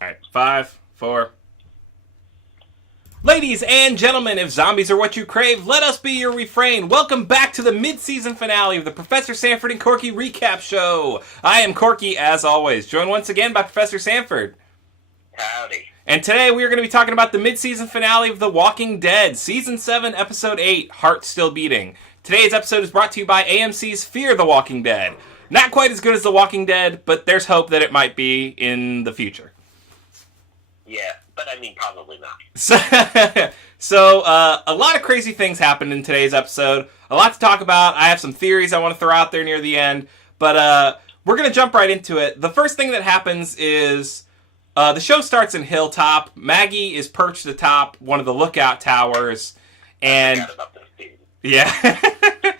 All right, 5, 4. Ladies and gentlemen, if zombies are what you crave, let us be your refrain. Welcome back to the mid-season finale of the Professor Sanford and Corky recap show. I am Corky, as always, joined once again by Professor Sanford. Howdy. And today we are going to be talking about the mid-season finale of The Walking Dead, Season 7, Episode 8, Heart Still Beating. Today's episode is brought to you by AMC's Fear the Walking Dead. Not quite as good as The Walking Dead, but there's hope that it might be in the future. Yeah, but I mean, probably not. So, a lot of crazy things happened in today's episode. A lot to talk about. I have some theories I want to throw out there near the end. But we're going to jump right into it. The first thing that happens is the show starts in Hilltop. Maggie is perched atop one of the lookout towers. And I forgot about this scene. yeah.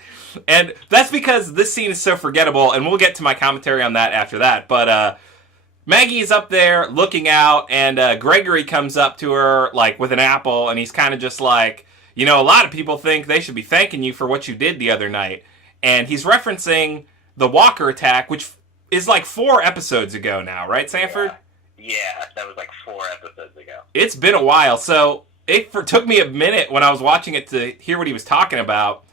And that's because this scene is so forgettable, and we'll get to my commentary on that after that. But Maggie is up there looking out, and Gregory comes up to her like with an apple, and he's kind of just like, you know, a lot of people think they should be thanking you for what you did the other night. And he's referencing the Walker attack, which is like 4 episodes ago now, right, Sanford? Yeah, that was like 4 episodes ago. It's been a while, so it took me a minute when I was watching it to hear what he was talking about.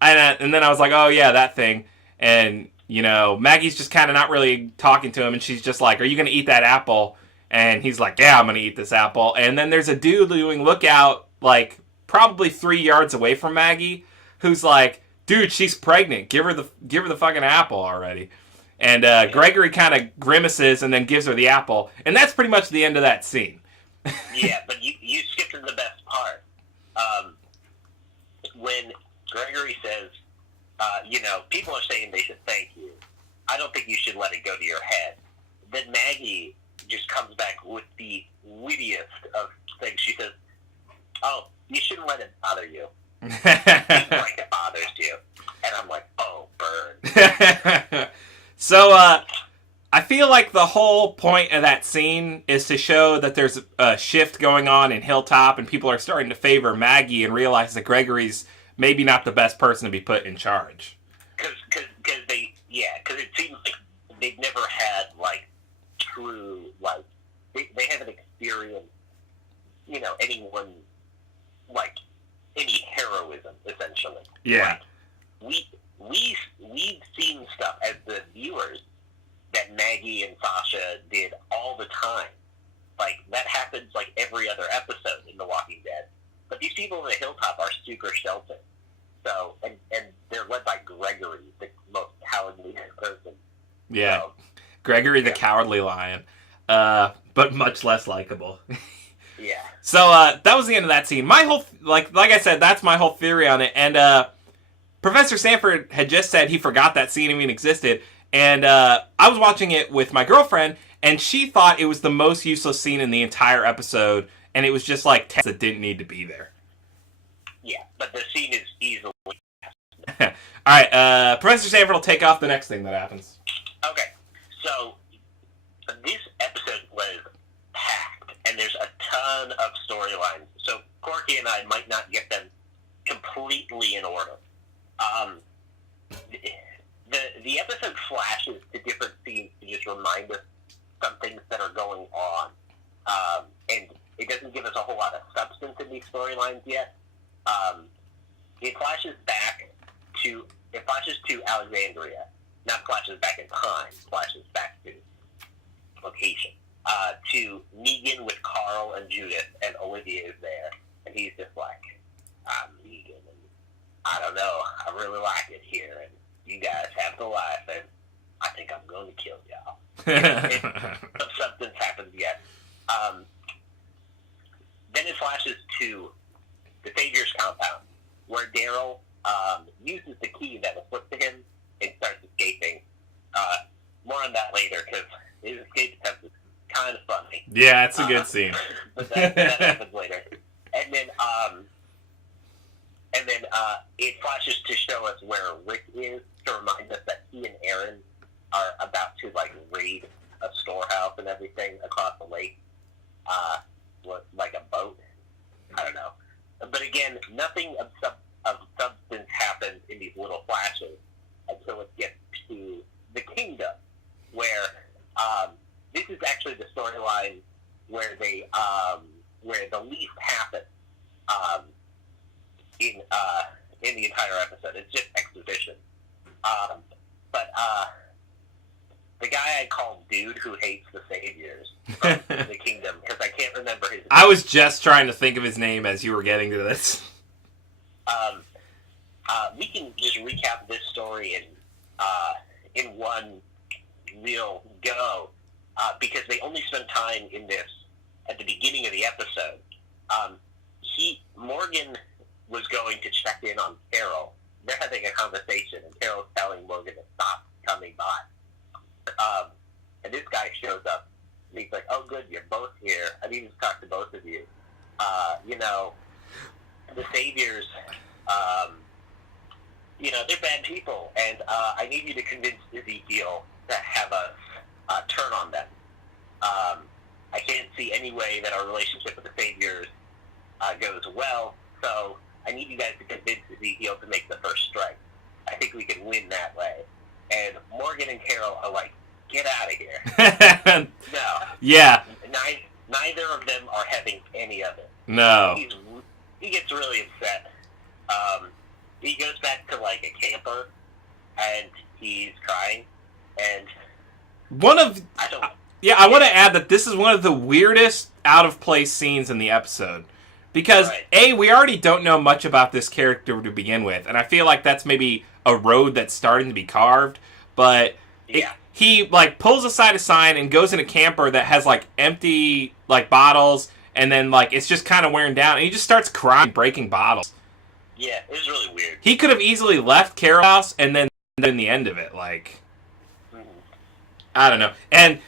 And then I was like, oh yeah, that thing. And, you know, Maggie's just kind of not really talking to him, and she's just like, are you going to eat that apple? And he's like, yeah, I'm going to eat this apple. And then there's a dude doing lookout, like, probably 3 yards away from Maggie, who's like, dude, she's pregnant. Give her the fucking apple already. And Gregory kind of grimaces and then gives her the apple. And that's pretty much the end of that scene. Yeah, but you skipped to the best part. When Gregory says, you know, people are saying they should thank you. I don't think you should let it go to your head. Then Maggie just comes back with the wittiest of things. She says, oh, you shouldn't let it bother you. It's like it bothers you. And I'm like, oh, burn. So, I feel like the whole point of that scene is to show that there's a shift going on in Hilltop, and people are starting to favor Maggie and realize that Gregory's maybe not the best person to be put in charge. Because it seems like they've never had, like, true, like, they haven't experienced, you know, anyone, like, any heroism, essentially. Yeah. Like, we've seen stuff as the viewers that Maggie and Sasha did all the time. Like, that happens, like, every other episode in The Walking Dead. But these people in the Hilltop are super sheltered. So, and they're led by Gregory, the most cowardly person. Yeah. So, Gregory the Cowardly Lion. But much less likable. Yeah. So, that was the end of that scene. My whole, like I said, that's my whole theory on it. And, Professor Sanford had just said he forgot that scene even existed. And, I was watching it with my girlfriend, and she thought it was the most useless scene in the entire episode. And it was just like text that didn't need to be there. Yeah, but the scene is easily... Alright, Professor Sanford will take off the next thing that happens. Okay, so this episode was packed, and there's a ton of storylines. So Corky and I might not get them completely in order. The episode flashes to different scenes to just remind us some things that are going on. And it doesn't give us a whole lot of substance in these storylines yet. It flashes to Alexandria. Not flashes back in time, flashes back to location. To Negan with Carl and Judith, and Olivia is there. And he's just like, I'm Negan, and I don't know, I really like it here, and you guys have the life, and I think I'm going to kill y'all. But something's happened yet. Then it flashes to the Savior's compound, where Daryl uses the key that was flipped to him and starts escaping. More on that later, because his escape attempt is kind of funny. Yeah, it's a good scene. But that happens later. And then it flashes to show us where Rick is, to remind us that he and Aaron are about to, like, raid a storehouse and everything across the lake. Like a boat. I don't know. But again, nothing of substance happens in these little flashes until it gets to the kingdom, where this is actually the storyline where where the least happens in the entire episode. It's just exposition. But the guy I called Dude who hates the Saviors from the Kingdom, because I can't remember his name. I was just trying to think of his name as you were getting to this. We can just recap this story in one real go, because they only spend time in this at the beginning of the episode. Morgan was going to check in on Carol. They're having a conversation, and Carol's telling Morgan to stop coming by. And this guy shows up, and he's like, "Oh, good, you're both here. I need to talk to both of you. The Saviors, they're bad people, and I need you to convince Ezekiel to have us turn on them. I can't see any way that our relationship with the Saviors goes well, so I need you guys to convince Ezekiel to make the first strike. I think we can win that way." And Morgan and Carol are like, "Get out of here." No. Yeah. Neither of them are having any of it. No. He gets really upset. He goes back to, like, a camper, and he's crying, and... I want to add that this is one of the weirdest out-of-place scenes in the episode. Because, A, we already don't know much about this character to begin with, and I feel like that's maybe a road that's starting to be carved, but he, like, pulls aside a sign and goes in a camper that has, like, empty, like, bottles, and then, like, it's just kind of wearing down, and he just starts crying, breaking bottles. Yeah, it was really weird. He could have easily left Carol's house and then the end of it, like... I don't know. And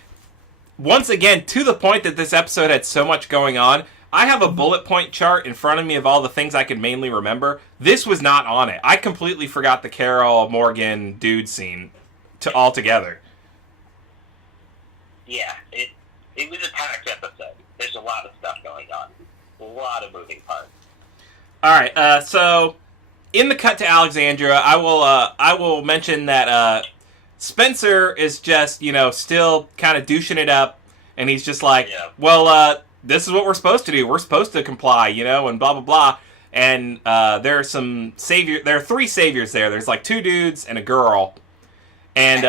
once again, to the point that this episode had so much going on, I have a bullet point chart in front of me of all the things I could mainly remember. This was not on it. I completely forgot the Carol, Morgan, Dude scene altogether. Yeah, it was a packed episode. There's a lot of stuff going on. A lot of moving parts. Alright, so in the cut to Alexandria, I will mention that Spencer is just, still kind of douching it up, and he's just like, this is what we're supposed to do. We're supposed to comply, and blah, blah, blah. And there are three saviors there. There's like two dudes and a girl. And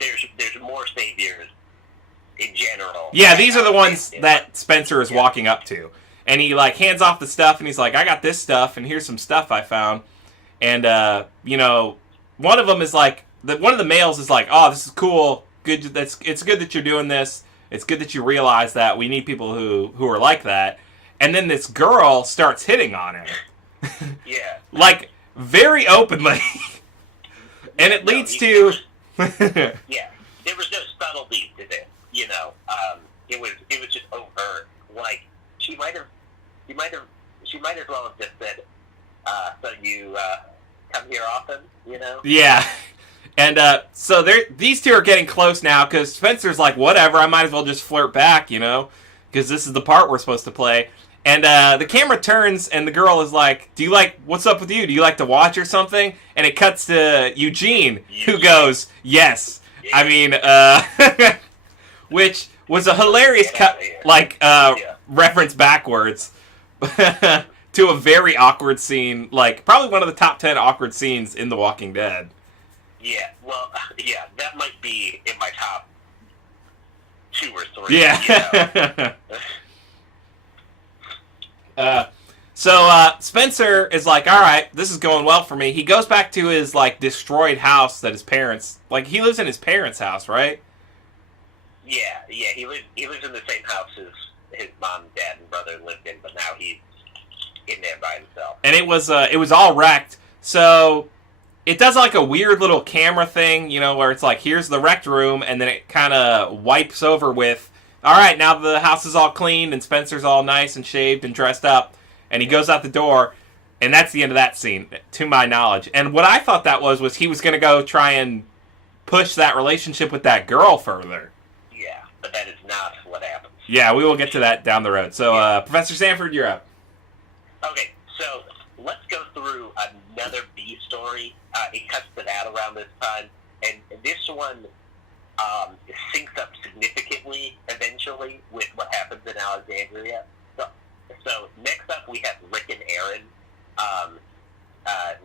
there's more saviors in general. Yeah, these are the ones that Spencer is walking up to. And he, like, hands off the stuff, and he's like, I got this stuff, and here's some stuff I found. And, one of them is like, one of the males is like, oh, this is cool. Good. It's good that you're doing this. It's good that you realize that we need people who are like that. And then this girl starts hitting on him. Yeah. Like, very openly. And it leads to... Yeah. There was no subtlety to this, It was just overt. Like, she might as well have just said, so you come here often, Yeah. And so these two are getting close now, because Spencer's like, whatever, I might as well just flirt back, because this is the part we're supposed to play. And the camera turns, and the girl is like, what's up with you? Do you like to watch or something? And it cuts to Eugene, who goes, yes. Yeah. I mean, which was a hilarious reference backwards to a very awkward scene, like, probably one of the top 10 awkward scenes in The Walking Dead. Yeah, well, that might be in my top 2 or 3. Yeah. So Spencer is like, all right, this is going well for me. He goes back to his, like, destroyed house that his parents... Like, he lives in his parents' house, right? Yeah, he lives in the same house as his mom, dad, and brother lived in, but now he's in there by himself. And it was all wrecked, so... It does, like, a weird little camera thing, where it's like, here's the wrecked room, and then it kind of wipes over with, all right, now the house is all cleaned, and Spencer's all nice and shaved and dressed up, and he goes out the door, and that's the end of that scene, to my knowledge. And what I thought that was he was going to go try and push that relationship with that girl further. Yeah, but that is not what happens. Yeah, we will get to that down the road. So, Professor Sanford, you're up. Okay, so let's go through another B story. It cuts to that around this time, and this one syncs up significantly eventually with what happens in Alexandria. So next up we have Rick and Aaron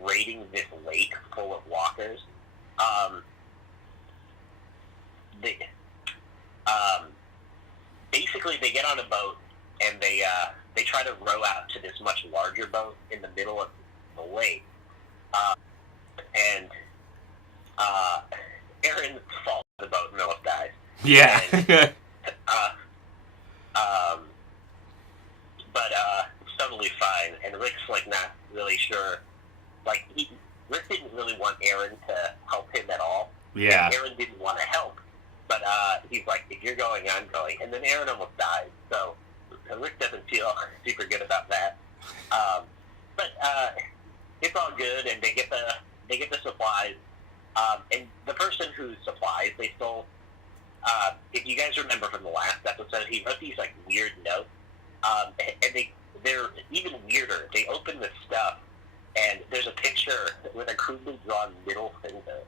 raiding this lake full of walkers. Basically they get on a boat and they try to row out to this much larger boat in the middle of the lake. And Aaron falls in the boat and almost dies. Yeah. And, but it's totally fine. And Rick's like not really sure. Like Rick didn't really want Aaron to help him at all. Yeah. And Aaron didn't want to help. But he's like, if you're going, I'm going. And then Aaron almost dies. So Rick doesn't feel super good about that. But it's all good, and they get the supplies. And the person whose supplies they stole, if you guys remember from the last episode, he wrote these like weird notes. And they're even weirder. They open the stuff, and there's a picture with a crudely drawn middle finger,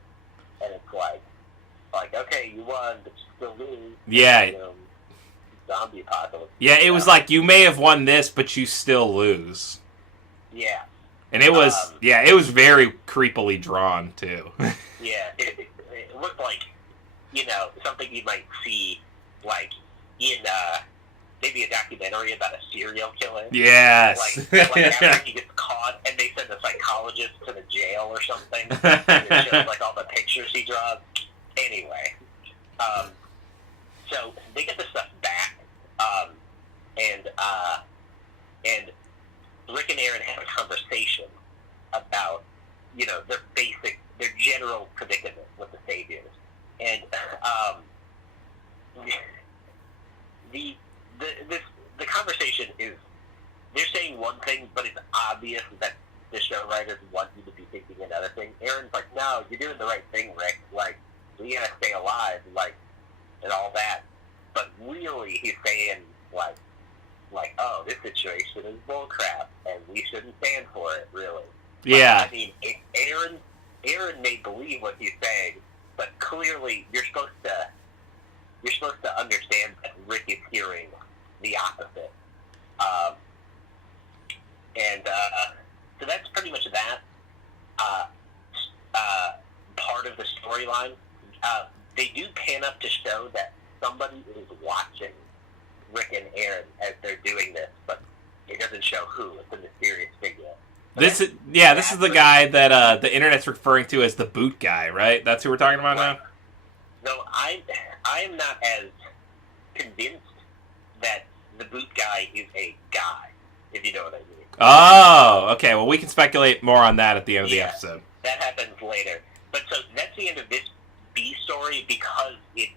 and it's like okay, you won, but you still lose. Yeah. Zombie apocalypse. Yeah, it was like, you may have won this, but you still lose. Yeah. And it was, it was very creepily drawn, too. Yeah, it looked like, something you might see, like, in, maybe a documentary about a serial killer. Yes. Like after he gets caught, and they send a psychologist to the jail or something, and it shows, like, all the pictures he draws. Anyway, so they get the stuff back, and Rick and Aaron have a conversation about, their general predicament with the Saviors, and the conversation is, they're saying one thing, but it's obvious that the show writers want you to be thinking another thing. Aaron's like, no, you're doing the right thing, Rick. Like, we gotta stay alive, like, and all that. But really, he's saying, like, oh, this situation is bullcrap, and we shouldn't stand for it, really. Yeah. But, I mean, Aaron may believe what he's saying, but clearly, you're supposed to understand that Rick is hearing the opposite. So that's pretty much that part of the storyline. They do pan up to show that somebody is watching Rick and Aaron as they're doing this, but it doesn't show who. It's a mysterious figure. This is the guy that the internet's referring to as the boot guy, right? That's who we're talking about now? No, I am not as convinced that the boot guy is a guy, if you know what I mean. Oh, okay. Well, we can speculate more on that at the end of the episode. That happens later. But so that's the end of this B story, because it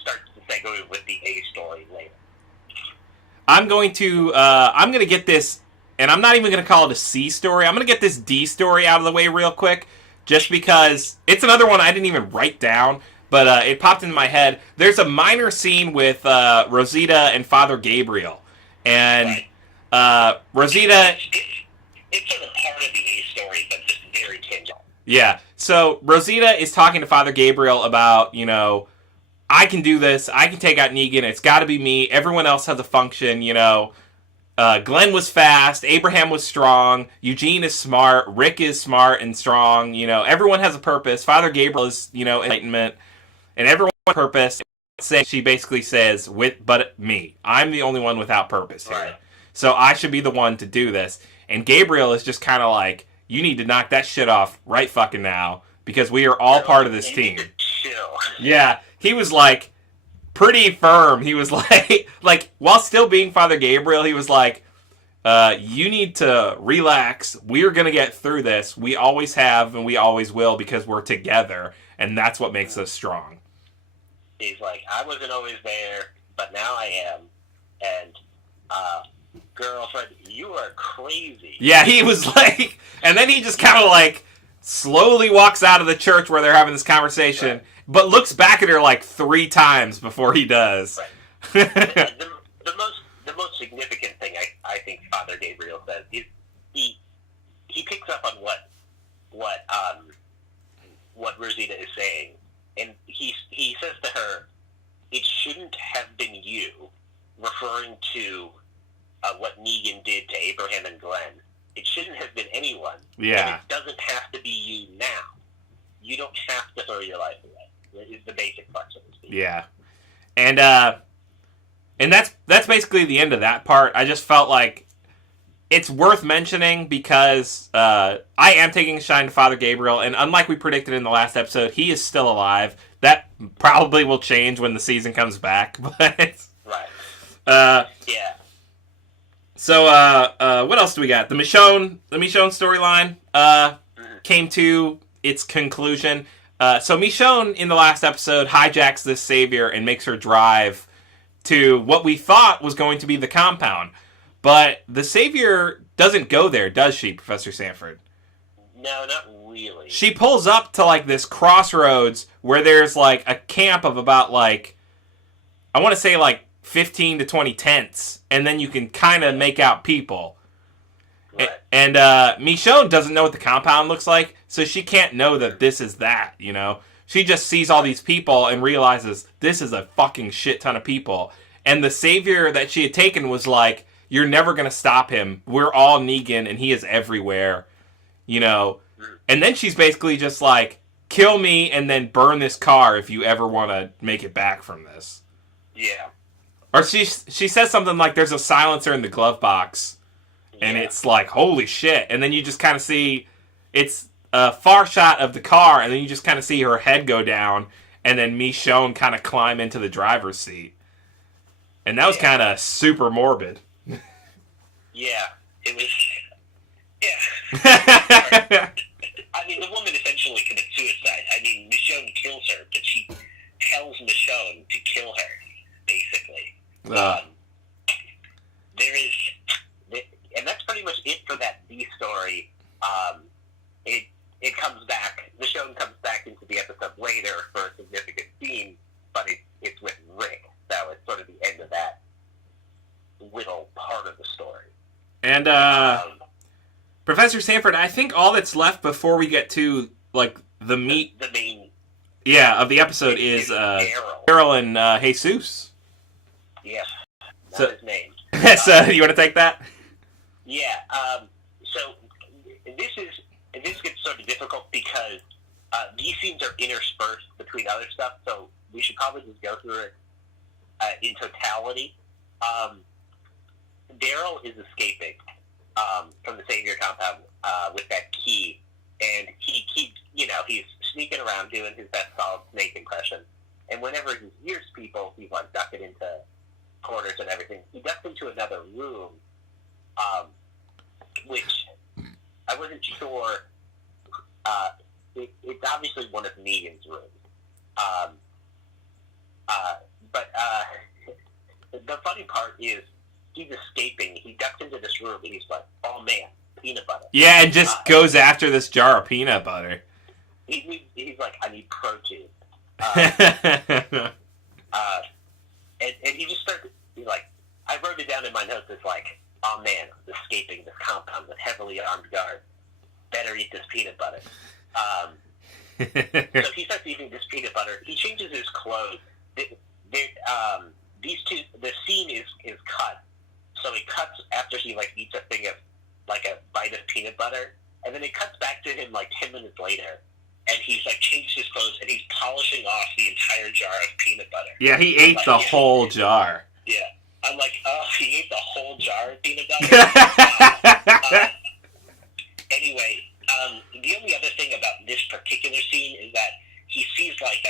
starts to segue with the A story later. I'm going to get this, and I'm not even going to call it a C story. I'm going to get this D story out of the way real quick, just because it's another one I didn't even write down, but it popped into my head. There's a minor scene with Rosita and Father Gabriel, and Rosita... It's sort of part of the A story, but just very tangential. Yeah, so Rosita is talking to Father Gabriel about, I can do this, I can take out Negan, it's got to be me, everyone else has a function, Glenn was fast, Abraham was strong, Eugene is smart, Rick is smart and strong, everyone has a purpose, Father Gabriel is, enlightenment, and everyone has a purpose. She basically says, but me, I'm the only one without purpose here. Right. So I should be the one to do this. And Gabriel is just kind of like, you need to knock that shit off right fucking now, because we are all part of this team. Chill. Yeah, he was like pretty firm. He was like while still being Father Gabriel, he was like, you need to relax. We're going to get through this. We always have and we always will, because we're together, and that's what makes us strong. He's like, I wasn't always there, but now I am. And girlfriend, you are crazy. Yeah, he was like, and then he just kind of like slowly walks out of the church where they're having this conversation, right, but looks back at her like 3 times before he does. Right. the most significant thing I think Father Gabriel says is he picks up on what Rosita is saying, and he says to her, "It shouldn't have been you," referring to what Negan did to Abraham and Glenn. It shouldn't have been anyone. Yeah. And it doesn't have to be you now. You don't have to throw your life away. Is the basic part, so to speak. Yeah. And that's basically the end of that part. I just felt like it's worth mentioning because I am taking a shine to Father Gabriel, and unlike we predicted in the last episode, he is still alive. That probably will change when the season comes back, but right. Yeah. So what else do we got? The Michonne storyline came to its conclusion. So Michonne in the last episode hijacks this savior and makes her drive to what we thought was going to be the compound. But the savior doesn't go there, does she, Professor Sanford? No, not really. She pulls up to, like, this crossroads where there's, like, a camp of about, like, I want to say, like, 15 to 20 tents. And then you can kind of make out people. Right. And Michonne doesn't know what the compound looks like, so she can't know that this is that, you know? She just sees all these people and realizes this is a fucking shit ton of people. And the savior that she had taken was like, you're never going to stop him. We're all Negan, and he is everywhere, you know? And then she's basically just like, kill me and then burn this car if you ever want to make it back from this. Yeah. Or she says something like, there's a silencer in the glove box. And it's like, holy shit. And then you just kind of see, it's a far shot of the car, and then you just kind of see her head go down, and then Michonne kind of climb into the driver's seat. And that was kind of super morbid. Yeah, it was, yeah. I mean, the woman essentially commits suicide. I mean, Michonne kills her, but she tells Michonne to kill her, basically. There is... And that's pretty much it for that B story. It comes back. Michonne comes back into the episode later for a significant scene, but it's with Rick. So it's sort of the end of that little part of the story. And Professor Sanford, I think all that's left before we get to like the meat, the main, of the episode is Daryl and Jesus. Yeah, that's his name. So you want to take that? Yeah, so this gets sort of difficult because these scenes are interspersed between other stuff, so we should probably just go through it in totality. Daryl is escaping from the Savior compound with that key, and he keeps, he's sneaking around doing his best Solid Snake impression, and whenever he hears people, he's like ducking into corners and everything. He ducks into another room, which I wasn't sure. It's obviously one of Negan's rooms. But the funny part is he's escaping. He ducks into this room and he's like, oh man, peanut butter. Yeah, and just goes after this jar of peanut butter. He's like, I need protein. And he just starts, he's like, I wrote it down in my notes, it's like, oh man, I'm escaping this compound with heavily armed guards. Better eat this peanut butter. So he starts eating this peanut butter. He changes his clothes. These two, the scene is cut. So it cuts after he like eats a thing of like a bite of peanut butter, and then it cuts back to him like 10 minutes later, and he's like changed his clothes and he's polishing off the entire jar of peanut butter. Yeah, he ate the whole jar. Yeah. I'm like, oh, he ate the whole jar of peanut butter? Anyway, the only other thing about this particular scene is that he sees like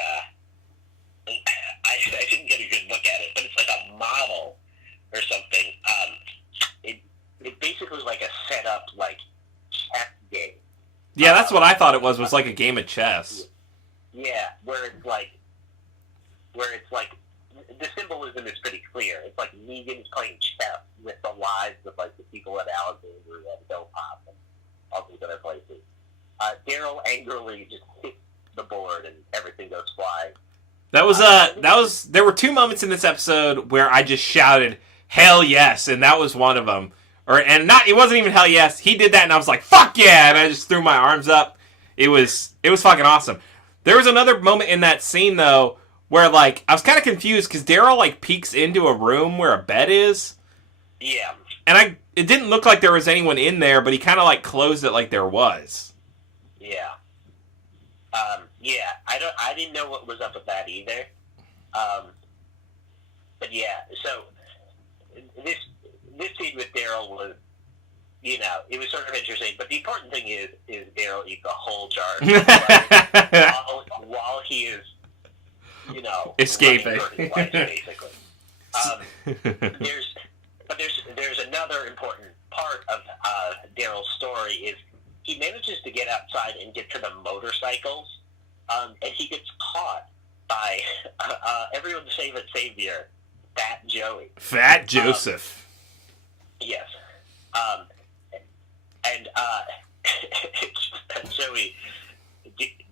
I didn't get a good look at it, but it's like a model or something. It's basically like a set-up, like, chess game. Yeah, that's what I thought it was like a game of chess. Yeah, where it's like, the symbolism is pretty clear. It's like Negan is playing chess with the lives of like the people at Alexandria and Dopop and all these other places. Daryl angrily just hits the board and everything goes flying. There were two moments in this episode where I just shouted, hell yes, and that was one of them. It wasn't even hell yes. He did that and I was like, fuck yeah, and I just threw my arms up. It was fucking awesome. There was another moment in that scene, though, where, like, I was kind of confused, because Daryl, like, peeks into a room where a bed is. Yeah. And it didn't look like there was anyone in there, but he kind of, like, closed it like there was. Yeah. Yeah, I didn't know what was up with that either. But yeah, so this scene with Daryl was, you know, it was sort of interesting. But the important thing is Daryl eats a whole jar of while he is, you know, escaping for his life, basically. There's another important part of Daryl's story is he manages to get outside and get to the motorcycles, and he gets caught by everyone's favorite savior, Fat Joey. Fat Joseph. Yes. And Fat Joey,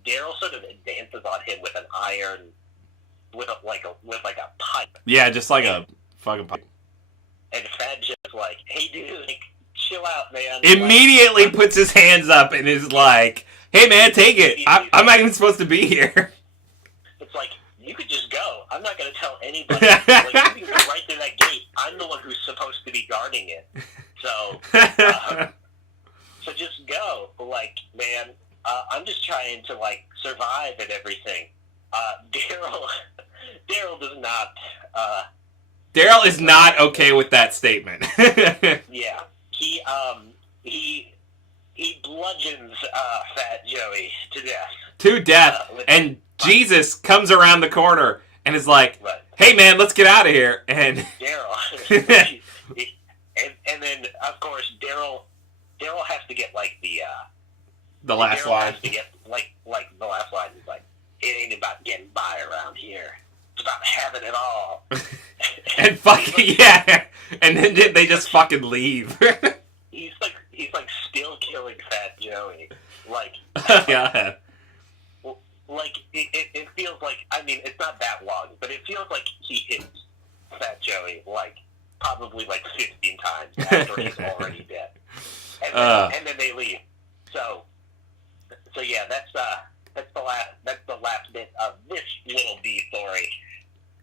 Daryl sort of advances on him with an iron, with a pipe. Yeah, just like a fucking pipe. And Fat Joe's like, "Hey, dude, like, chill out, man." Immediately puts his hands up and is like, "Hey, man, take it. I'm not even supposed to be here." It's like, you could just go. I'm not going to tell anybody. Like, you can go right through that gate. I'm the one who's supposed to be guarding it. So, so just go. Like, man, I'm just trying to, like, survive and everything. Daryl does not... Daryl is not okay with that statement. Yeah. He bludgeons Fat Joey to death. To death. And Jesus comes around the corner and is like, "Hey, man, let's get out of here." And Daryl. and then, of course, Daryl has to get, like, the last line. Has to get, like the last line is like, "It ain't about getting by around here. It's about having it all." And fucking, yeah. And then they just fucking leave. He's like still killing Fat Joey. Like, yeah. Like, it feels like, I mean, it's not that long, but it feels like he hits Fat Joey, like, probably, like, 15 times after he's already dead. And then they leave. So yeah, that's the last bit of this little B story.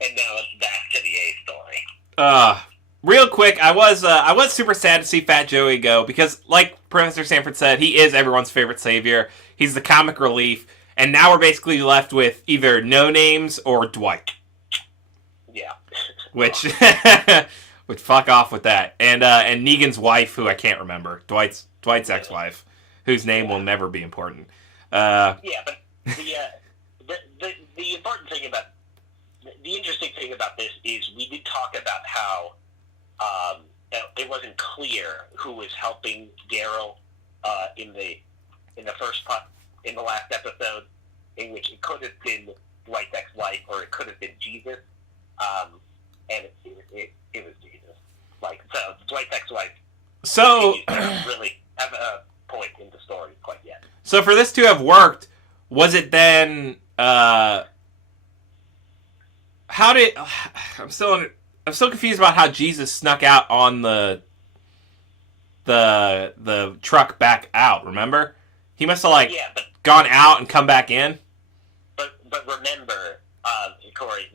And now it's back to the A story. Real quick, I was super sad to see Fat Joey go, because, like Professor Sanford said, he is everyone's favorite savior. He's the comic relief. And now we're basically left with either No Names or Dwight. Yeah. Which fuck off with that. And Negan's wife, who I can't remember. Dwight's ex-wife, whose name will never be important. Yeah, but the important thing about, the interesting thing about this is we did talk about how it wasn't clear who was helping Daryl in the last episode, in which it could have been Dwight's ex-wife or it could have been Jesus, and it was Jesus. Like, so Dwight's ex-wife. So didn't really have a point in the story quite yet. So for this to have worked, was it then? How did? I'm still confused about how Jesus snuck out on the truck back out. Remember, he must have gone out and come back in. But remember, Corey,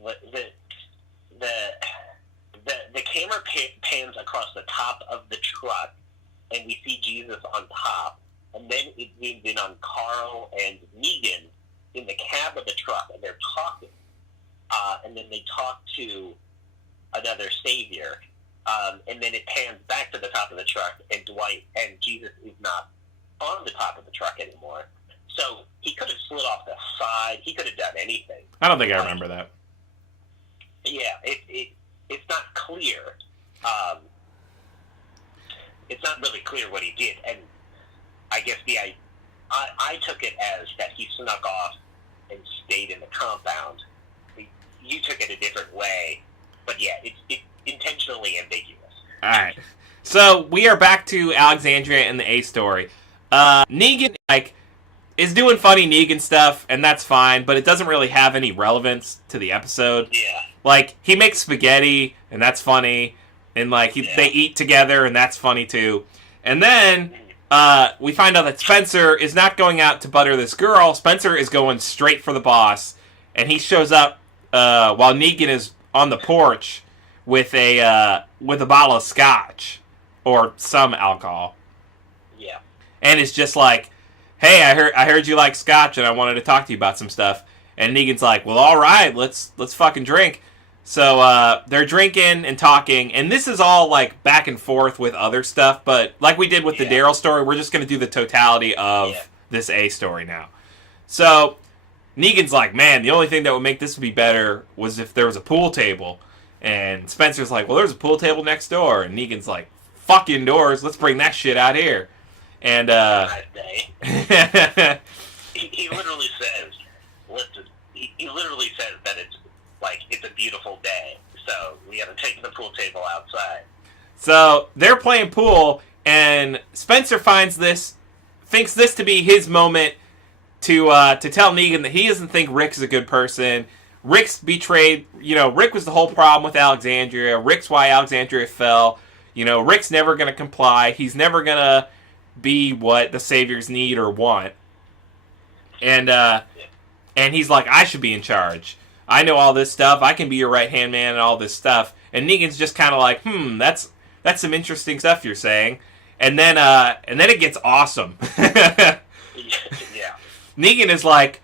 the camera pans across the top of the truck, and we see Jesus on top, and then it zooms in on Carl and Negan in the cab of the truck, and they're talking, and then they talk to another savior, and then it pans back to the top of the truck, and Dwight and Jesus is not on the top of the truck anymore. So he could have slid off the side. He could have done anything. I don't think I remember that. Yeah, it's not clear. It's not really clear what he did, and I guess I took it as that he snuck off and stayed in the compound. You took it a different way, but yeah, it's intentionally ambiguous. All right, so we are back to Alexandria and the A story. Negan is doing funny Negan stuff, and that's fine, but it doesn't really have any relevance to the episode. Yeah. Like, he makes spaghetti, and that's funny, and they eat together, and that's funny too. And then we find out that Spencer is not going out to butter this girl. Spencer is going straight for the boss, and he shows up while Negan is on the porch with a bottle of scotch or some alcohol. Yeah. And it's just like, hey, I heard you like scotch, and I wanted to talk to you about some stuff. And Negan's like, well, all right, let's fucking drink. So they're drinking and talking, and this is all like back and forth with other stuff. But like we did with the Daryl story, we're just gonna do the totality of this A story now. So Negan's like, man, the only thing that would make this be better was if there was a pool table. And Spencer's like, well, there's a pool table next door. And Negan's like, fuck indoors, let's bring that shit out here. And he literally says, listen, he literally says that it's like, it's a beautiful day, so we gotta take the pool table outside. So they're playing pool, and Spencer thinks this to be his moment to tell Negan that he doesn't think Rick's a good person. Rick's betrayed, Rick was the whole problem with Alexandria. Rick's why Alexandria fell. Rick's never gonna comply. He's never gonna be what the Saviors need or want. And he's like, I should be in charge. I know all this stuff. I can be your right-hand man and all this stuff. And Negan's just kind of like, that's some interesting stuff you're saying. And then it gets awesome. Yeah. Negan is like,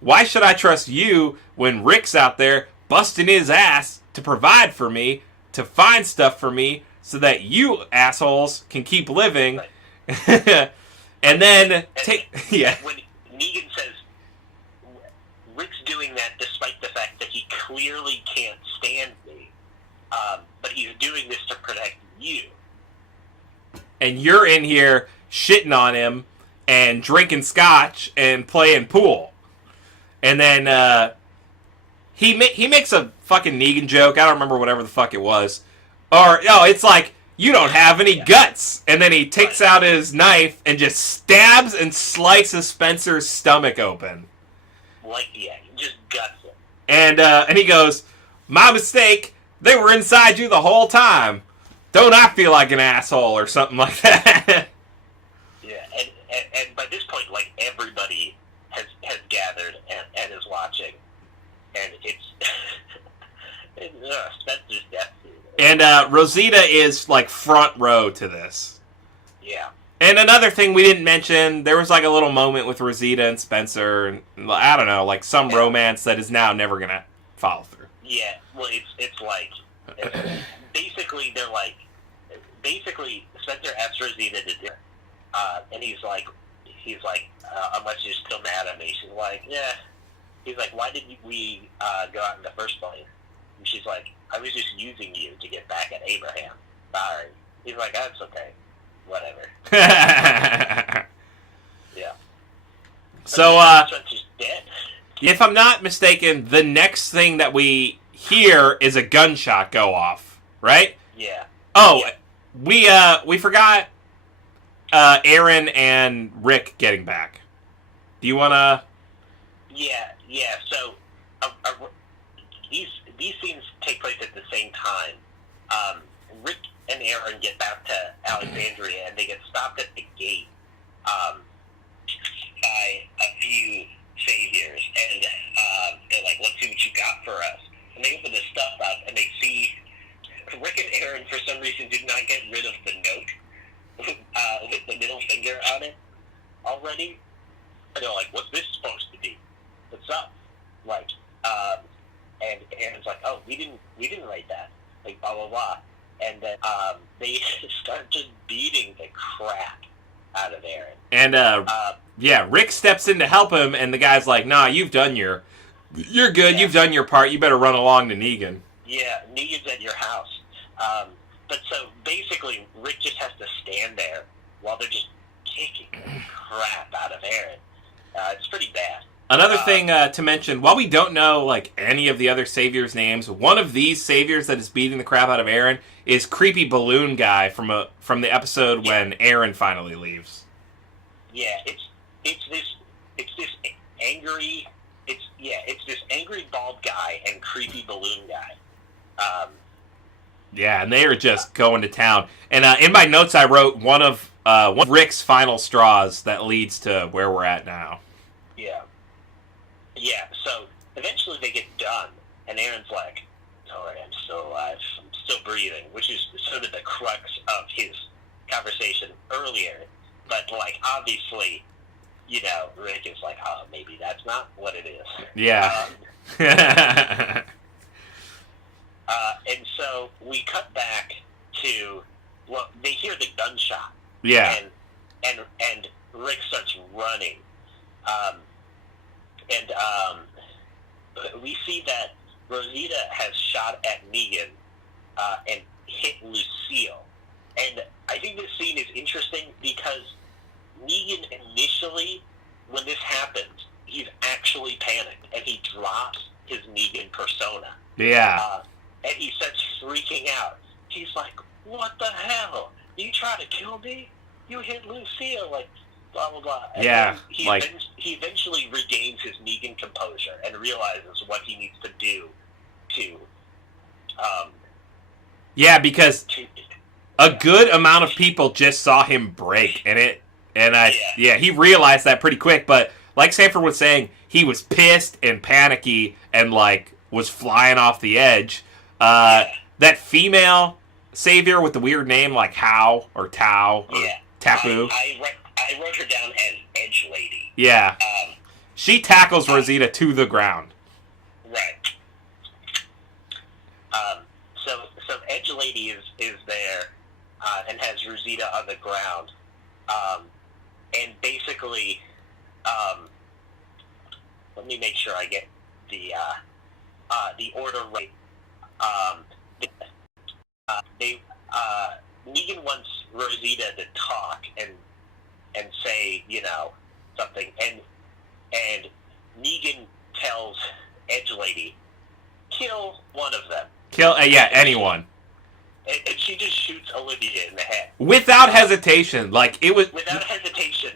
why should I trust you when Rick's out there busting his ass to provide for me, to find stuff for me, so that you assholes can keep living? Right. And then When Negan says Rick's doing that despite the fact that he clearly can't stand me, but he's doing this to protect you. And you're in here shitting on him and drinking scotch and playing pool. And then he makes a fucking Negan joke. I don't remember whatever the fuck it was. It's like, you don't have any guts. And then he takes out his knife and just stabs and slices Spencer's stomach open. He just guts it. And he goes, my mistake, they were inside you the whole time. Don't I feel like an asshole or something like that? Yeah, and by this point, like, everybody has gathered and is watching. And it's Spencer's death scene. And Rosita is, like, front row to this. Yeah. And another thing we didn't mention, there was like a little moment with Rosita and Spencer, and I don't know, like some romance that is now never gonna follow through. Yeah, well, it's like basically Spencer asks Rosita to do, and he's like, unless you're still mad at me. She's like, yeah. He's like, why did we go out in the first place? And she's like, I was just using you to get back at Abraham. Sorry. He's like, that's okay. Whatever. Yeah. So, Spencer's dead. If I'm not mistaken, the next thing that we hear is a gunshot go off, right? Yeah. Oh, yeah. We forgot Aaron and Rick getting back. Do you wanna? Yeah. So these scenes take place at the same time. Rick and Aaron get back to Alexandria, and they get stopped at the gate by a few saviors, and they're like, let's see what you got for us. And they open the stuff up, and they see Rick and Aaron, for some reason, did not get rid of the note with the middle finger on it already. And they're like, what's this supposed to be? What's up? Like, and Aaron's like, oh, we didn't write that. Like, blah, blah, blah. And then they start just beating the crap out of Aaron. And, Rick steps in to help him, and the guy's like, nah, you're good, you've done your part, you better run along to Negan. Yeah, Negan's at your house. But so, basically, Rick just has to stand there while they're just kicking the crap out of Aaron. It's pretty bad. Another thing to mention, while we don't know like any of the other saviors' names, one of these saviors that is beating the crap out of Aaron is creepy balloon guy from the episode when Aaron finally leaves. Yeah, it's this angry bald guy and creepy balloon guy. Yeah, and they are just going to town. And in my notes I wrote one of one of Rick's final straws that leads to where we're at now. Yeah. Yeah, so eventually they get done, and Aaron's like, "Sorry, I'm still alive. I'm still breathing," which is sort of the crux of his conversation earlier. But, like, obviously, you know, Rick is like, "Oh, maybe that's not what it is." Yeah. And so we cut back to, well, they hear the gunshot. Yeah. And Rick starts running. We see that Rosita has shot at Negan and hit Lucille. And I think this scene is interesting because Negan initially, when this happens, he's actually panicked and he drops his Negan persona. Yeah. And he starts freaking out. He's like, "What the hell? You try to kill me? You hit Lucille," like, blah, blah, blah. And yeah. he eventually regains his Negan composure and realizes what he needs to do to... yeah, because a good amount of people just saw him break, he realized that pretty quick, but like Sanford was saying, he was pissed and panicky and, like, was flying off the edge. That female savior with the weird name, like How or Tao or Tapu. I wrote her down as Edge Lady. Yeah. She tackles Rosita to the ground. Right. So Edge Lady is there and has Rosita on the ground. And basically, let me make sure I get the order right. Negan wants Rosita to talk and say, you know, something, and Negan tells Edge Lady, "Kill one of them." Kill, anyone. And she just shoots Olivia in the head. Without hesitation, like, it was... Without hesitation.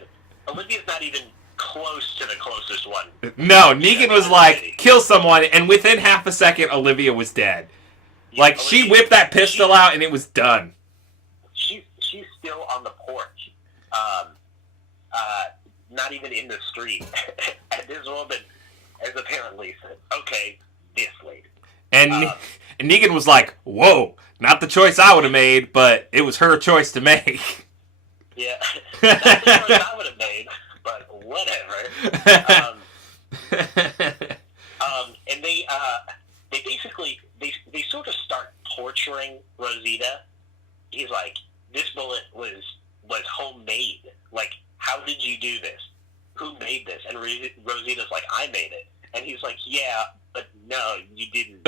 Olivia's not even close to the closest one. No, Negan was like, "Kill someone," and within half a second, Olivia was dead. Yeah, like, Olivia, she whipped that pistol out, and it was done. She's still on the porch. Not even in the street. And this woman has apparently said, "Okay, this lady." And Negan was like, "Whoa, not the choice I would have made, but it was her choice to make." Yeah, not the choice I would have made, but whatever. And they basically they sort of start torturing Rosita. He's like, "This bullet was homemade. Like, how did you do this? Who made this?" And Rosita's like, "I made it." And he's like, "Yeah, but no, you didn't."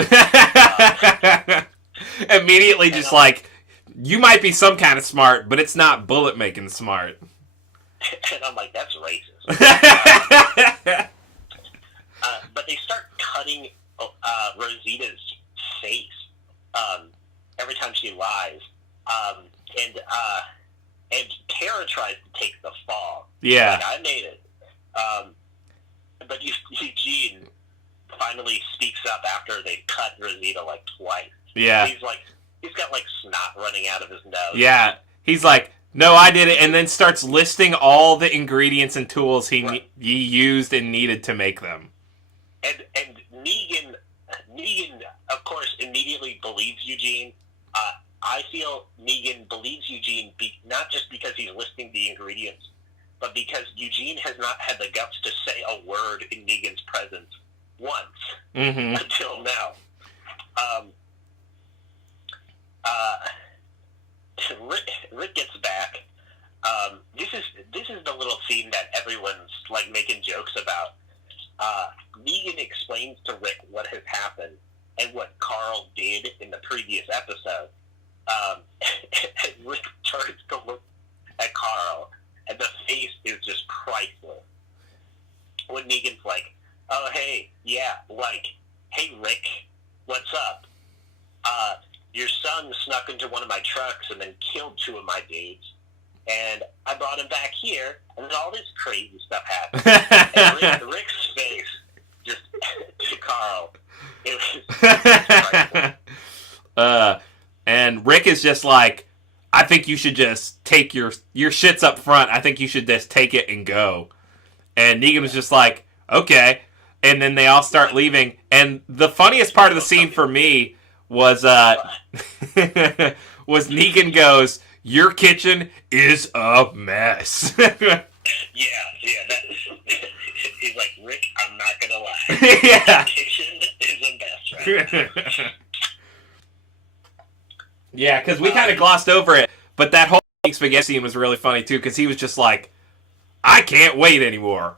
Immediately just like, "You might be some kind of smart, but it's not bullet making smart." And I'm like, "That's racist." But they start cutting Rosita's face every time she lies. And Tara tries to take the fall. Yeah. Like, "I made it." But Eugene finally speaks up after they cut Rosita like twice. Yeah. He's got like snot running out of his nose. Yeah. He's like, "No, I did it," and then starts listing all the ingredients and tools he used and needed to make them. And Negan, of course, immediately believes Eugene. I feel Negan believes Eugene not just because he's listing the ingredients, but because Eugene has not had the guts to say a word in Negan's presence once until now. Rick gets back. This is the little scene that everyone's like making jokes about. Negan explains to Rick what has happened and what Carl did in the previous episode. And Rick turns to look at Carl, and the face is just priceless. When Negan's like, "Oh, hey, yeah, like, hey, Rick, what's up? Your son snuck into one of my trucks and then killed two of my dudes, and I brought him back here, and then all this crazy stuff happened." And Rick's face, just to Carl, it was priceless. And Rick is just like, I think you should just take your shits up front. I think you should just take it and go. And Negan was just like, okay. And then they all start leaving. And the funniest part of the scene for me was was Negan goes, "Your kitchen is a mess." Yeah. He's like, Rick, I'm not gonna lie. Yeah. The kitchen is a mess right now. Yeah, because we kind of glossed over it, but that whole spaghetti scene was really funny too, because he was just like, I can't wait anymore.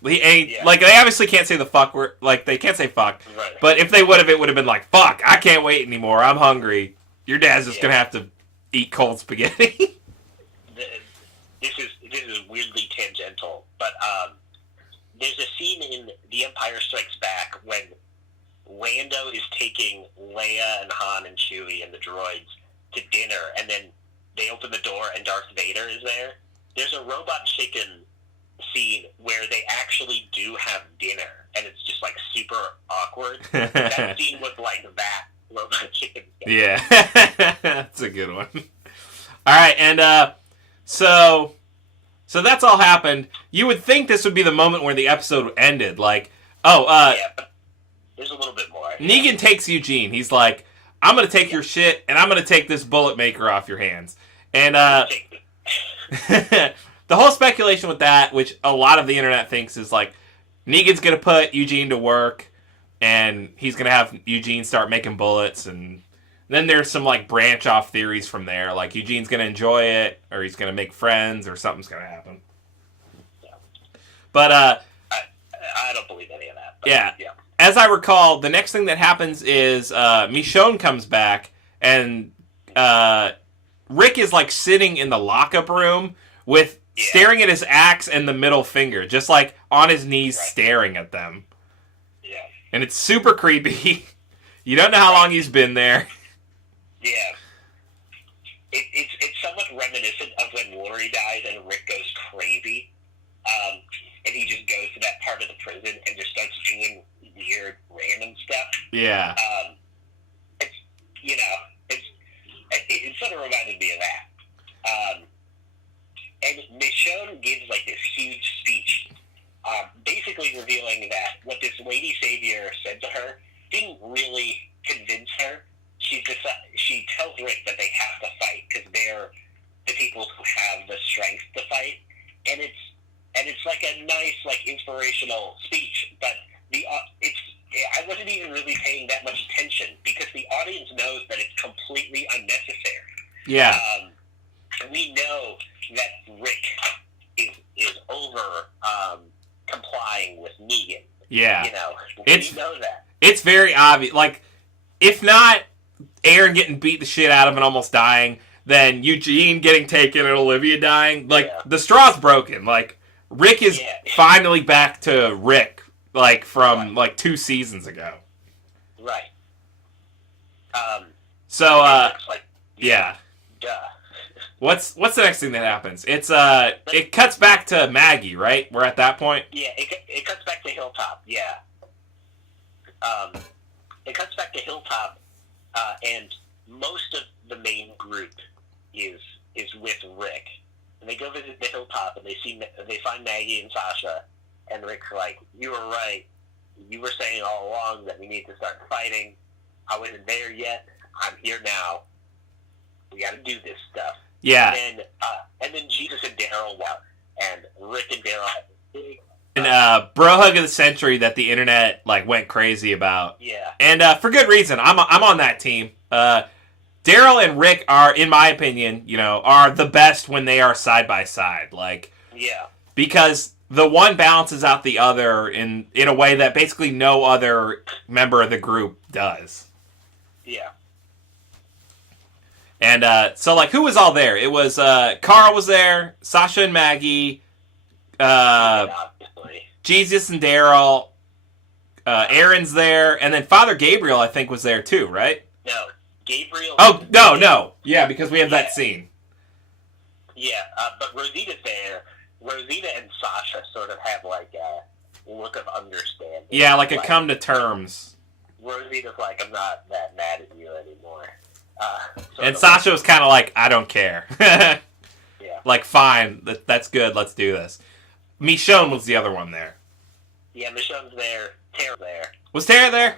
Like, they obviously can't say the fuck word, like, they can't say fuck, right. But if they would have, it would have been like, fuck, I can't wait anymore, I'm hungry. Your dad's just gonna have to eat cold spaghetti. This is weirdly tangential, but there's a scene in The Empire Strikes Back when Lando is taking Leia and Han and Chewie and the droids to dinner, and then they open the door and Darth Vader is there. There's a robot chicken scene where they actually do have dinner, and it's just like super awkward. That scene was like that robot chicken. Yeah, that's a good one. All right, and so that's all happened. You would think this would be the moment where the episode ended, like, yeah, but there's a little bit more. Negan takes Eugene. He's like, I'm going to take your shit, and I'm going to take this bullet maker off your hands. And the whole speculation with that, which a lot of the internet thinks is like, Negan's going to put Eugene to work, and he's going to have Eugene start making bullets, and then there's some like branch off theories from there, like Eugene's going to enjoy it, or he's going to make friends, or something's going to happen. Yeah. But I don't believe any of that. But, yeah. As I recall, the next thing that happens is Michonne comes back, and Rick is like sitting in the lockup room with staring at his axe and the middle finger, just like on his knees staring at them. Yeah. And it's super creepy. You don't know how long he's been there. Yeah. It's somewhat reminiscent of when Lori dies and Rick goes crazy. And he just goes to that part of the prison and just starts doing weird, random stuff. Yeah. It sort of reminded me of that. And Michonne gives like this huge speech, basically revealing that what this lady savior said to her didn't really convince her. She tells Rick that they have to fight because they're the people who have the strength to fight, and it's like a nice, like, inspirational speech, but I wasn't even really paying that much attention because the audience knows that it's completely unnecessary. Yeah. We know that Rick is over complying with Negan. Yeah. You know, we know that. It's very obvious. Like, if not Aaron getting beat the shit out of and almost dying, then Eugene getting taken and Olivia dying. Like, the straw's broken. Like, Rick is finally back to Rick, like, from, like, 2 seasons ago. Right. Yeah. Duh. What's the next thing that happens? It cuts back to Maggie, right? We're at that point? Yeah, it cuts back to Hilltop, yeah. It cuts back to Hilltop, and most of the main group is with Rick. And they go visit the Hilltop, and they find Maggie and Sasha, and Rick's like, "You were right. You were saying all along that we need to start fighting. I wasn't there yet. I'm here now. We got to do this stuff." Yeah. And then Jesus and Daryl and Rick and Daryl have this big... And bro hug of the century that the internet like went crazy about. Yeah. And for good reason. I'm on that team. Daryl and Rick are, in my opinion, are the best when they are side by side. Like, yeah. Because the one balances out the other in a way that basically no other member of the group does. Yeah. And so, like, who was all there? It was Carl was there, Sasha and Maggie, Jesus and Daryl, Aaron's there, and then Father Gabriel, I think, was there too, right? No, Gabriel... Oh, no. Yeah, because we have that scene. Yeah, but Rosita's there. Rosita and Sasha sort of have, like, a look of understanding. Yeah, like a come to terms. Rosita's like, I'm not that mad at you anymore. And Sasha was kind of like, I don't care. Yeah. Like, fine, that's good, let's do this. Michonne was the other one there. Yeah, Michonne's there. Tara's there. Was Tara there?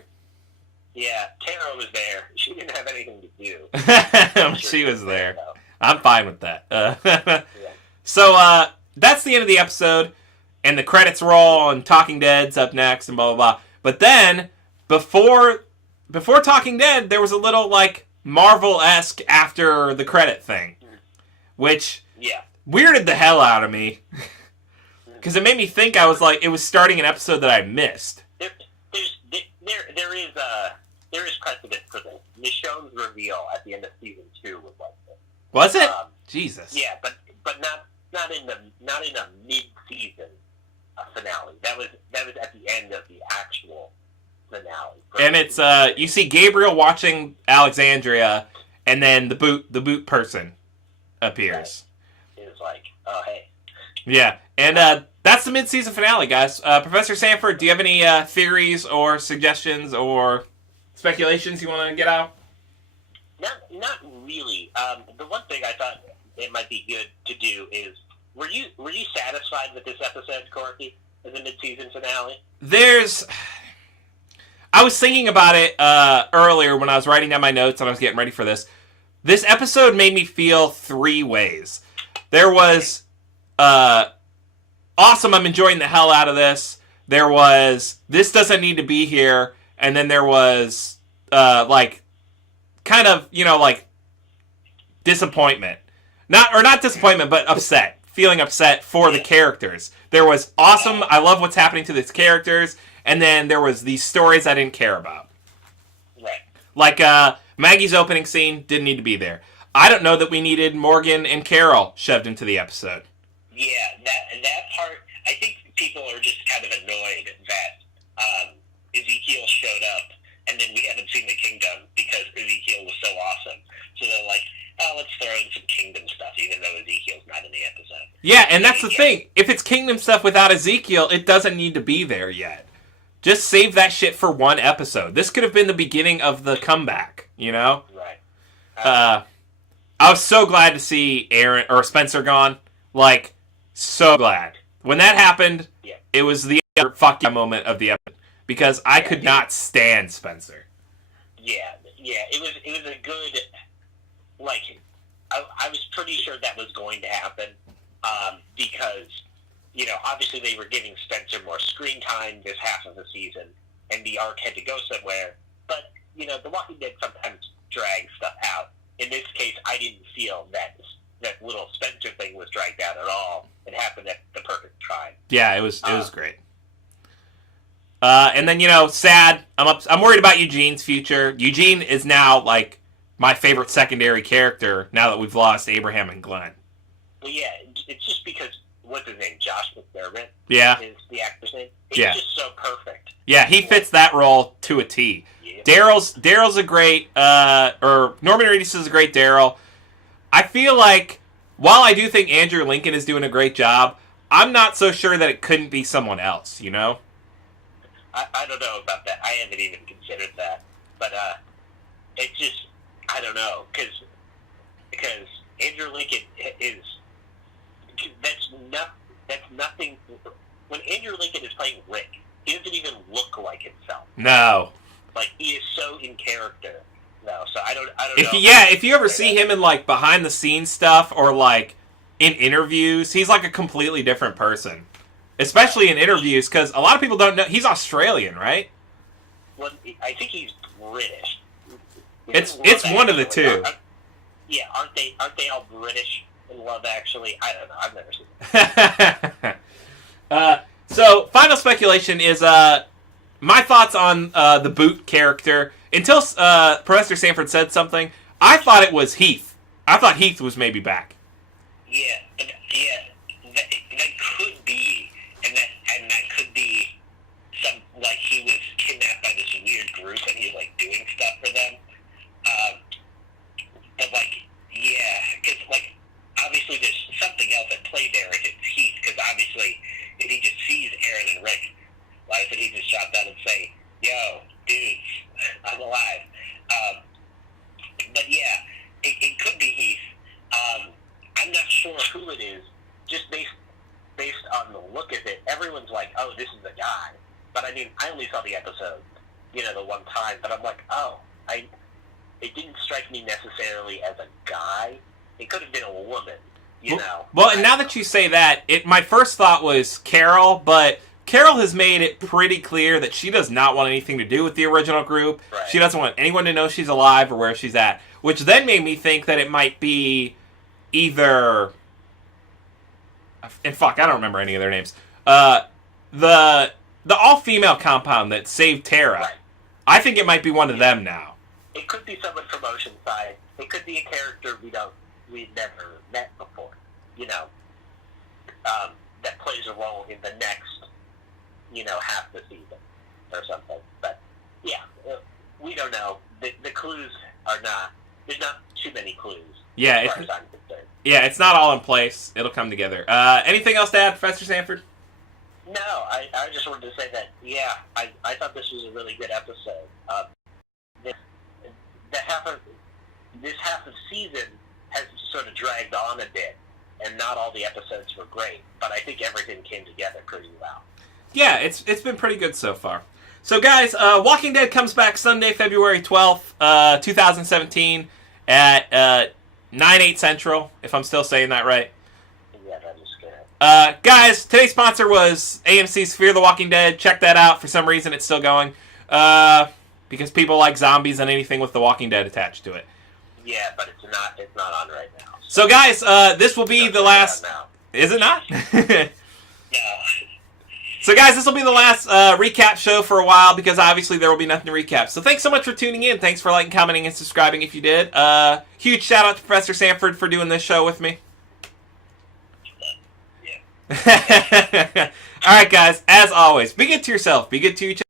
Yeah, Tara was there. She didn't have anything to do. She was there. I'm fine with that. Yeah. So, that's the end of the episode, and the credits roll, and Talking Dead's up next, and blah, blah, blah. But then, before Talking Dead, there was a little, like, Marvel-esque after the credit thing, which weirded the hell out of me, because it made me think I was like, it was starting an episode that I missed. There is precedent for this. Michonne's reveal at the end of season 2 was like this. Was it? Jesus. Yeah, but not in a mid-season finale. That was at the end of the actual finale. And it's you see Gabriel watching Alexandria, and then the boot person appears. Right. It was like, oh hey. Yeah, and that's the mid-season finale, guys. Professor Sanford, do you have any theories or suggestions or speculations you want to get out? Not really. The one thing I thought it might be good to do is, were you satisfied with this episode, Corky, as a mid-season finale? I was thinking about it earlier when I was writing down my notes and I was getting ready for this. This episode made me feel 3 ways. There was awesome, I'm enjoying the hell out of this. There was, this doesn't need to be here. And then there was, like, kind of, like, disappointment. Not disappointment, but upset. Feeling upset for the characters. There was awesome, I love what's happening to these characters. And then there was these stories I didn't care about. Right. Like, Maggie's opening scene didn't need to be there. I don't know that we needed Morgan and Carol shoved into the episode. Yeah, that part, I think people are just kind of annoyed that Ezekiel showed up, and then we haven't seen the kingdom because Ezekiel was so awesome. So they're like, oh, let's throw in some kingdom stuff, even though Ezekiel's not in the episode. Yeah, and that's the thing. If it's kingdom stuff without Ezekiel, it doesn't need to be there yet. Just save that shit for one episode. This could have been the beginning of the comeback, Right. I was so glad to see Aaron or Spencer gone. Like, so glad. When that happened, It was the fuck yeah moment of the episode. Because I could not stand Spencer. Yeah, it was a good, like, I was pretty sure that was going to happen, because, obviously they were giving Spencer more screen time this half of the season, and the arc had to go somewhere, but, The Walking Dead sometimes drags stuff out. In this case, I didn't feel that little Spencer thing was dragged out at all. It happened at the perfect time. Yeah, it was great. And then, sad. I'm worried about Eugene's future. Eugene is now, like, my favorite secondary character now that we've lost Abraham and Glenn. Well, yeah, it's just because, what's his name, Josh McDermott? Yeah. Is the actor's name? He's just so perfect. Yeah, he fits that role to a T. Yeah. Daryl's a great, or Norman Reedus is a great Daryl. I feel like, while I do think Andrew Lincoln is doing a great job, I'm not so sure that it couldn't be someone else, I don't know about that. I haven't even considered that. But it's just, I don't know. Because Andrew Lincoln is, that's nothing. When Andrew Lincoln is playing Rick, he doesn't even look like himself. No. Like, he is so in character. No, so I don't know. If you ever see him in, like, behind-the-scenes stuff or, like, in interviews, he's, like, a completely different person. Especially in interviews, because a lot of people don't know. He's Australian, right? Well, I think he's British. It's one of the two. Aren't they all British in Love Actually? I don't know. I've never seen that. So, final speculation is my thoughts on the Boot character. Until Professor Sanford said something, I thought it was Heath. I thought Heath was maybe back. That could be, and that could be some, like, he was kidnapped by this weird group and he's, like, doing stuff for them. But, like, because, like, obviously there's something else at play there if it's Heath, because obviously if he just sees Aaron and Rick, why doesn't he just drop down and say, yo, dudes, I'm alive. But yeah, it guy. But I mean, I only saw the episode, the one time. But I'm like, it didn't strike me necessarily as a guy. It could have been a woman, Well, and now that you say that, my first thought was Carol, but Carol has made it pretty clear that she does not want anything to do with the original group. Right. She doesn't want anyone to know she's alive or where she's at, which then made me think that it might be either... And fuck, I don't remember any of their names. The all-female compound that saved Tara. Right. I think it might be one of them now. It could be someone from Oceanside. It could be a character we've never met before, that plays a role in the next, half the season or something. But, yeah, we don't know. The clues are not, there's not too many clues. Yeah, as far as I'm concerned. Yeah, it's not all in place. It'll come together. Anything else to add, Professor Sanford? No, I just wanted to say that, yeah, I thought this was a really good episode. This half of season has sort of dragged on a bit, and not all the episodes were great, but I think everything came together pretty well. Yeah, it's been pretty good so far. So, guys, Walking Dead comes back Sunday, February 12th, 2017, at 9/8 Central, if I'm still saying that right. Yeah, that is good. Guys, today's sponsor was AMC's Fear the Walking Dead. Check that out. For some reason, it's still going. Because people like zombies and anything with The Walking Dead attached to it. Yeah, but it's not on right now. So guys, this will be the last... Is it not? No. So guys, this will be the last recap show for a while, because obviously there will be nothing to recap. So thanks so much for tuning in. Thanks for liking, commenting, and subscribing if you did. Huge shout out to Professor Sanford for doing this show with me. Yeah. Alright guys, as always, be good to yourself, be good to each other.